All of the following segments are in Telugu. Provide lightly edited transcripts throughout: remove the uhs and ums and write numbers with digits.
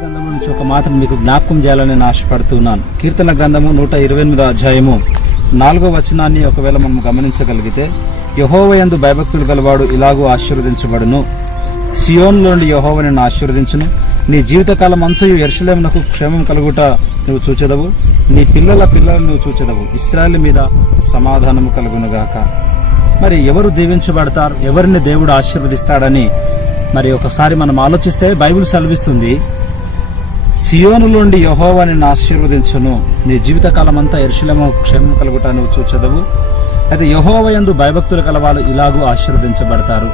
గ్రంథం నుంచి ఒక మాటను మీకు జ్ఞాపకం చేయాలని నేను ఆశపడుతున్నాను. కీర్తన గ్రంథము 128వ అధ్యాయము 4వ వచనాన్ని ఒకవేళ మనం గమనించగలిగితే, యెహోవా యందు భయభక్తులు గలవాడు ఇలాగూ ఆశీర్వదించబడును. సియోనులో నుండి యెహోవా నిన్ను ఆశీర్వదించును. నీ జీవితకాలం అంతయు యెరూషలేమునకు క్షేమం కలుగుట నువ్వు చూచెదవు. నీ పిల్లల పిల్లలను నువ్వు చూచెదవు. ఇశ్రాయేలు మీద సమాధానము కలుగునుగాక. మరి ఎవరు దీవించబడతారు, ఎవరిని దేవుడు ఆశీర్వదిస్తాడని మరి ఒకసారి మనం ఆలోచిస్తే బైబిల్ సెలవిస్తుంది, సియోనులో నుండి యెహోవా నిన్ను ఆశీర్వదించును. నీ జీవితకాలం అంతా యెరూషలేము క్షేమం కలుగుట నువ్వు చూచెదవు. అయితే యెహోవా యందు భయభక్తులు కలవాళ్ళు ఇలాగూ ఆశీర్వదించబడతారు.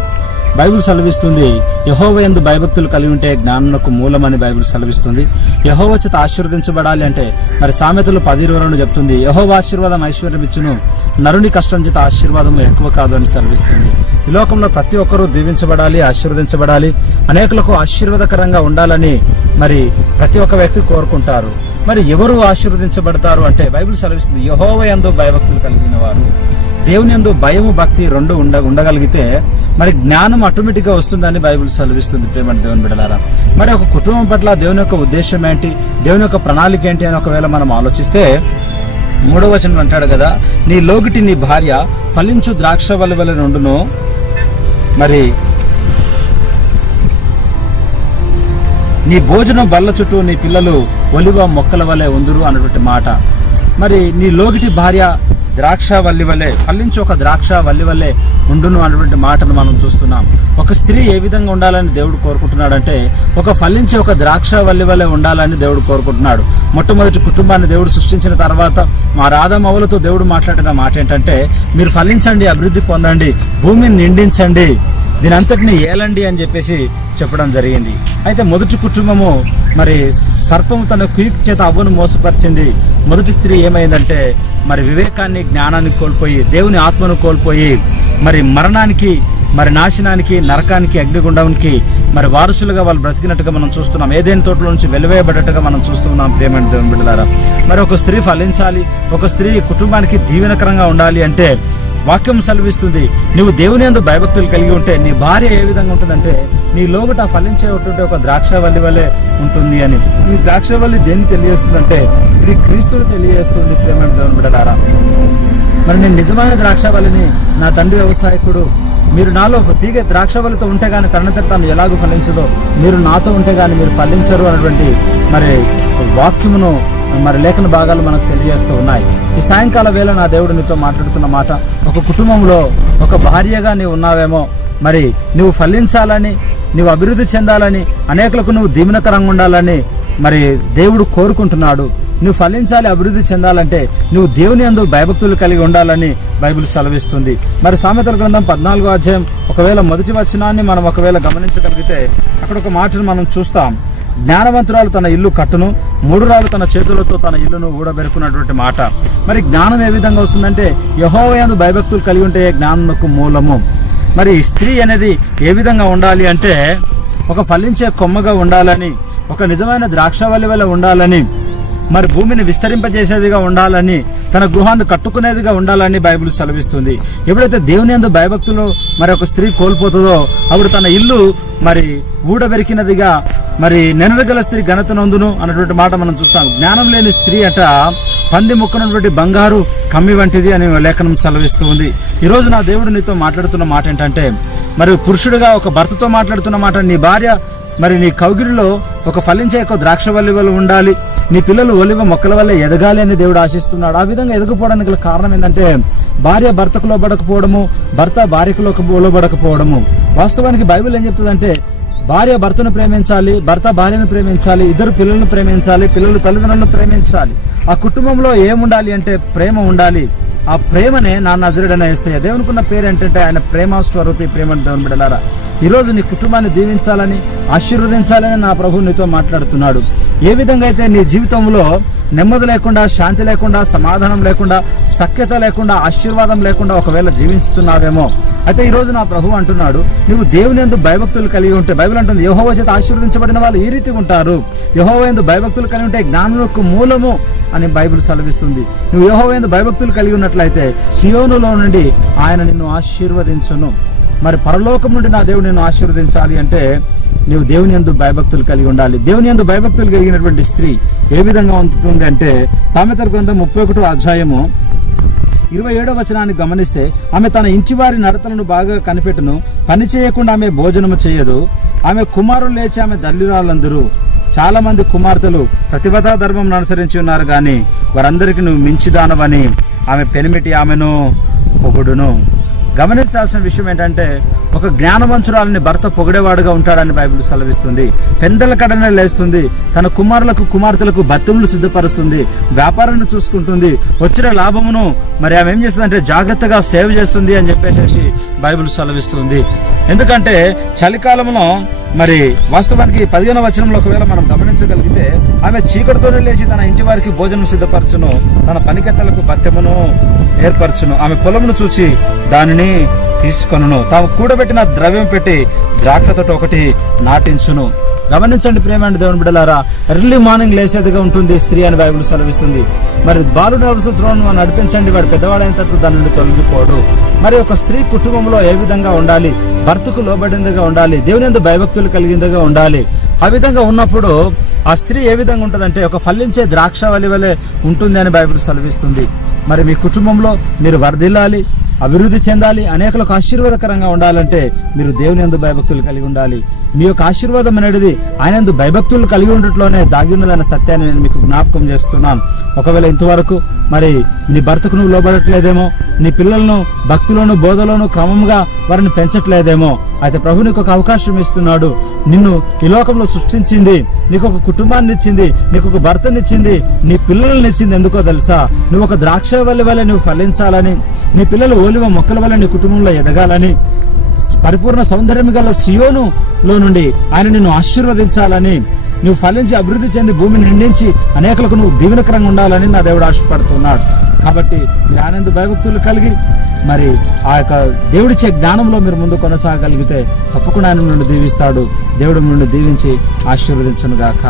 బైబిల్ సెలవిస్తుంది, యెహోవా యందు భయభక్తులు కలిగి ఉంటే జ్ఞానమునకు మూలమని బైబిల్ సెలవిస్తుంది. యెహోవా చేత ఆశీర్వదించబడాలి అంటే మరి సామెతలు 10:22 చెప్తుంది, యెహోవా ఆశీర్వాదం ఐశ్వర్యం ఇచ్చును, నరుని కష్టం చేత ఆశీర్వాదం ఎక్కువ కాదు అని సెలవిస్తుంది. ఈ లోకంలో ప్రతి ఒక్కరూ దీవించబడాలి, ఆశీర్వదించబడాలి, అనేకులకు ఆశీర్వాదకరంగా ఉండాలని మరి ప్రతి ఒక్క వ్యక్తి కోరుకుంటారు. మరి ఎవరు ఆశీర్వదించబడతారు అంటే బైబిల్ సెలవిస్తుంది, యెహోవా యందు భయభక్తులు కలిగిన వారు. దేవుని యందు భయము భక్తి రెండు ఉండగలిగితే మరి జ్ఞానం ఆటోమేటిక్ గా వస్తుందని బైబిల్ సెలవిస్తుంది. ప్రేమ దేవుని బిడ్డలారా, మరి ఒక కుటుంబం పట్ల దేవుని యొక్క ఉద్దేశం ఏంటి, దేవుని యొక్క ప్రణాళిక ఏంటి అని ఒకవేళ మనం ఆలోచిస్తే 3వ వచనం అంటాడు కదా, నీ లోగిటి నీ భార్య ఫలించు ద్రాక్షవల్లి వలె నుండును, మరి నీ భోజనం బల్ల చుట్టూ నీ పిల్లలు ఒలివ మొక్కల వలె ఉందురు అన్నటువంటి మాట. మరి నీ లోగిటి భార్య ద్రాక్ష వల్లి వల్లే ఫలించి ఒక ద్రాక్ష వల్లి వల్లే ఉండును అన్నటువంటి మాటను మనం చూస్తున్నాం. ఒక స్త్రీ ఏ విధంగా ఉండాలని దేవుడు కోరుకుంటున్నాడంటే, ఒక ఫలించి ఒక ద్రాక్ష వల్లి వల్లే ఉండాలని దేవుడు కోరుకుంటున్నాడు. మొట్టమొదటి కుటుంబాన్ని దేవుడు సృష్టించిన తర్వాత మా రాధమవులతో దేవుడు మాట్లాడిన మాట ఏంటంటే, మీరు ఫలించండి, అభివృద్ధి పొందండి, భూమిని నిండించండి, దీని అంతటిని ఏలండి అని చెప్పేసి చెప్పడం జరిగింది. అయితే మొదటి కుటుంబము మరి సర్పము తన కుయుక్తి చేత అవ్వను మోసపరిచింది. మొదటి స్త్రీ ఏమైందంటే మరి వివేకాన్ని జ్ఞానాన్ని కోల్పోయి, దేవుని ఆత్మను కోల్పోయి మరి మరణానికి, మరి నాశనానికి, నరకానికి, అగ్నిగుండానికి మరి వారసులుగా వాళ్ళు బ్రతికినట్టుగా మనం చూస్తున్నాం. ఏదైనా తోటలో నుంచి వెలువేయబడ్డట్టుగా మనం చూస్తున్నాం. ప్రేమైన దేవుని బిడ్డలారా, మరి ఒక స్త్రీ ఫలించాలి, ఒక స్త్రీ కుటుంబానికి దీవెనకరంగా ఉండాలి అంటే వాక్యం సెలవిస్తుంది, నువ్వు దేవుని యందు భయభక్తులు కలిగి ఉంటే నీ భార్య ఏ విధంగా ఉంటుందంటే నీ లోగట ఫలించేటువంటి ఒక ద్రాక్షవల్లి వలె ఉంటుంది అని. ఈ ద్రాక్షవల్లి దేన్ని తెలియజేస్తుందంటే ఇది క్రీస్తుని తెలియజేస్తుంది. ప్రేమ దేవుని బిడ్డలారా, మరి నేను నిజమైన ద్రాక్షవల్లిని, నా తండ్రి వ్యవసాయకుడు, మీరు నాలో తీగ ద్రాక్షవల్లితో ఉంటే గాని తనంతట తాను ఎలాగూ ఫలించదో, మీరు నాతో ఉంటే గాని మీరు ఫలించరు అన్నటువంటి మరి వాక్యమును మరి లేఖన భాగాలు మనకు తెలియజేస్తూ ఉన్నాయి. ఈ సాయంకాల వేళ నా దేవుడు నీతో మాట్లాడుతున్న మాట, ఒక కుటుంబంలో ఒక భార్యగా నీవు ఉన్నావేమో, మరి నువ్వు ఫలించాలని, నువ్వు అభివృద్ధి చెందాలని, అనేకులకు నువ్వు దీవెనకరంగా ఉండాలని మరి దేవుడు కోరుకుంటున్నాడు. నువ్వు ఫలించాలి, అభివృద్ధి చెందాలంటే నువ్వు దేవుని యందు భయభక్తులు కలిగి ఉండాలని బైబిల్ సెలవిస్తుంది. మరి సామెతల గ్రంథం 14వ అధ్యాయం ఒకవేళ మొదటి వచనాన్ని మనం ఒకవేళ గమనించగలిగితే అక్కడ ఒక మాటను మనం చూస్తాం, జ్ఞానవంతురాలు తన ఇల్లు కట్టును, మూఢురాలు తన చేతులతో తన ఇల్లును ఊడబెరుకున్నటువంటి మాట. మరి జ్ఞానం ఏ విధంగా వస్తుందంటే యెహోవా యందు భయభక్తులు కలిగి ఉంటే జ్ఞానమునకు మూలము. మరి స్త్రీ అనేది ఏ విధంగా ఉండాలి అంటే ఒక ఫలించే కొమ్మగా ఉండాలని, ఒక నిజమైన ద్రాక్షవల్లి వలె ఉండాలని, మరి భూమిని విస్తరింపజేసేదిగా ఉండాలని, తన గృహాన్ని కట్టుకునేదిగా ఉండాలని బైబిల్ సెలవిస్తుంది. ఎప్పుడైతే దేవుని యందు భయభక్తులు మరి ఒక స్త్రీ కోల్పోతుందో అప్పుడు తన ఇల్లు మరి ఊడబెరికినదిగా, మరి నెనరగల స్త్రీ ఘనత నొందును అన్నటువంటి మాట మనం చూస్తాం. జ్ఞానం లేని స్త్రీ అట పంది ముక్కనటువంటి బంగారు కమ్మి వంటిది అని లేఖనం సెలవిస్తూ ఉంది. ఈ రోజు నా దేవుడు నీతో మాట్లాడుతున్న మాట ఏంటంటే, మరి పురుషుడిగా ఒక భర్తతో మాట్లాడుతున్న మాట, నీ భార్య మరి నీ కౌగిలిలో ఒక ఫలించే ఒక ద్రాక్షవల్లి వల్ల ఉండాలి, నీ పిల్లలు ఒలివ మొక్కల వల్ల ఎదగాలి అని దేవుడు ఆశిస్తున్నాడు. ఆ విధంగా ఎదగపోవడానికి గల కారణం ఏంటంటే భార్య భర్తకు లోబడకపోవడము, భర్త భార్యకు లోబడకపోవడము. వాస్తవానికి బైబిల్ ఏం చెప్తుందంటే భార్య భర్తను ప్రేమించాలి, భర్త భార్యను ప్రేమించాలి, ఇద్దరు పిల్లలను ప్రేమించాలి, పిల్లలు తల్లిదండ్రులను ప్రేమించాలి. ఆ కుటుంబంలో ఏముండాలి అంటే ప్రేమ ఉండాలి. ఆ ప్రేమనే నా నజరుడైన యేసయ్య. దేవునికున్న పేరు ఏంటంటే ఆయన ప్రేమ స్వరూపి. ప్రేమ దేవుని బిడ్డలారా, ఈ రోజు నీ కుటుంబాన్ని దీవించాలని, ఆశీర్వదించాలని నా ప్రభు నీతో మాట్లాడుతున్నాడు. ఏ విధంగా అయితే నీ జీవితంలో నెమ్మది లేకుండా, శాంతి లేకుండా, సమాధానం లేకుండా, సఖ్యత లేకుండా, ఆశీర్వాదం లేకుండా ఒకవేళ జీవిస్తున్నావేమో, అయితే ఈ రోజు నా ప్రభు అంటున్నాడు, నువ్వు దేవుని యందు భయభక్తులు కలిగి ఉంటే, బైబిల్ అంటుంది యెహోవా చేత ఆశీర్వదించబడిన వాళ్ళు ఈ రీతిగా ఉంటారు. యెహోవా యందు భయభక్తులు కలిగి ఉంటే జ్ఞానమునకు మూలము అని బైబిల్ సెలవిస్తుంది. నువ్వు యెహోవా యందు భయభక్తులు కలిగి ఉన్నట్లయితే సియోనులో నుండి ఆయన నిన్ను ఆశీర్వదించును. మరి పరలోకం నుండి నా దేవుడు నిన్ను ఆశీర్వదించాలి అంటే నీవు దేవుని యందు భయభక్తులు కలిగి ఉండాలి. దేవుని యందు భయభక్తులు కలిగినటువంటి స్త్రీ ఏ విధంగా ఉంటుంది అంటే, సామెతల గ్రంథం 31వ అధ్యాయము 27వ వచనాన్ని గమనిస్తే, ఆమె తన ఇంటి వారి నడతలను బాగా కనిపెట్టును, పని చేయకుండా ఆమె భోజనము చేయదు, ఆమె కుమారులు లేచి ఆమె దల్లిరాళ్ళందరూ. చాలా మంది కుమార్తెలు ప్రతిభతా ధర్మం అనుసరించి ఉన్నారు గాని వారందరికీ నువ్వు మించిదానవని ఆమె పెనిమిటి ఆమెను పొగుడును. గమనించాల్సిన విషయం ఏంటంటే, ఒక జ్ఞానవంతురాలని భర్త పొగిడేవాడుగా ఉంటాడని బైబిల్ సెలవిస్తుంది. పెందల కడనే లేస్తుంది, తన కుమార్తెలకు బత్తములు సిద్ధపరుస్తుంది, వ్యాపారాన్ని చూసుకుంటుంది, వచ్చిన లాభమును మరి ఆమె ఏం చేస్తుందంటే జాగ్రత్తగా సేవ్ చేస్తుంది అని చెప్పేసి బైబిల్ సెలవిస్తుంది. ఎందుకంటే చలికాలంలో మరి వాస్తవానికి 15వ వచనంలో ఒకవేళ మనం గమనించగలిగితే, ఆమె చీకటితోనే లేచి తన ఇంటి వారికి భోజనం సిద్ధపరచును, తన పనికెత్తలకు బత్తెమును ఏర్పరచును, ఆమె పొలమును చూచి దానిని తీసుకొనును, తాము కూడబెట్టిన ద్రవ్యం పెట్టి ద్రాక్షతోటి ఒకటి నాటించును. గమనించండి ప్రేమైన దేవుని బిడ్డలారా, ఎర్లీ మార్నింగ్ లేసేదిగా ఉంటుంది స్త్రీ అని బైబిల్ సెలవిస్తుంది. మరి బాలుడు త్రోను నడిపించండి, వాడు పెద్దవాడైన తర్వాత దాని నుండి తొలగిపోడు. మరి ఒక స్త్రీ కుటుంబంలో ఏ విధంగా ఉండాలి? భర్తకు లోబడిందిగా ఉండాలి, దేవుని యందు భయభక్తులు కలిగిందిగా ఉండాలి. ఆ విధంగా ఉన్నప్పుడు ఆ స్త్రీ ఏ విధంగా ఉంటుందంటే, ఒక ఫలించే ద్రాక్షవల్లి వలె ఉంటుంది అని బైబిల్ సెలవిస్తుంది. మరి మీ కుటుంబంలో మీరు వర్ధిల్లాలి, అభివృద్ధి చెందాలి, అనేకులకు ఆశీర్వాదకరంగా ఉండాలంటే మీరు దేవుని యందు భయభక్తులు కలిగి ఉండాలి. మీ యొక్క ఆశీర్వాదం అనేది ఆయన యందు భయభక్తులు కలిగి ఉండటంలోనే దాగి ఉన్నదన్న సత్యాన్ని నేను మీకు జ్ఞాపకం చేస్తున్నాను. ఒకవేళ ఇంతవరకు మరి నీ భర్తకు నువ్వు లోబడట్లేదేమో, నీ పిల్లలను భక్తిలోను బోధలోను క్రమంగా వారిని పెంచట్లేదేమో, అయితే ప్రభు నీకు ఒక అవకాశం ఇస్తున్నాడు. నిన్ను ఈ లోకంలో సృష్టించింది, నీకు ఒక కుటుంబాన్ని ఇచ్చింది, నీకు ఒక భర్తనిచ్చింది, నీ పిల్లల్ని ఇచ్చింది. ఎందుకో తెలుసా? నువ్వు ఒక ద్రాక్షవల్లి వలె నువ్వు ఫలించాలని, నీ పిల్లలు ఓలివ మొక్కల వల్ల నీ కుటుంబంలో ఎదగాలని, పరిపూర్ణ సౌందర్యం గల సియోనులో నుండి ఆయన నిన్ను ఆశీర్వదించాలని, నువ్వు ఫలించి అభివృద్ధి చెంది భూమిని నిండించి అనేకులకు నువ్వు దీవెనకరంగా ఉండాలని నా దేవుడు ఆశపడుతున్నాడు. కాబట్టి మీరు ఆనంద భయభక్తులు కలిగి మరి ఆ యొక్క దేవుడిచ్చే జ్ఞానంలో మీరు ముందు కొనసాగలిగితే తప్పకుండా ఆయన నుండి దీవిస్తాడు. దేవుడు నుండి దీవించి ఆశీర్వదించును గాక.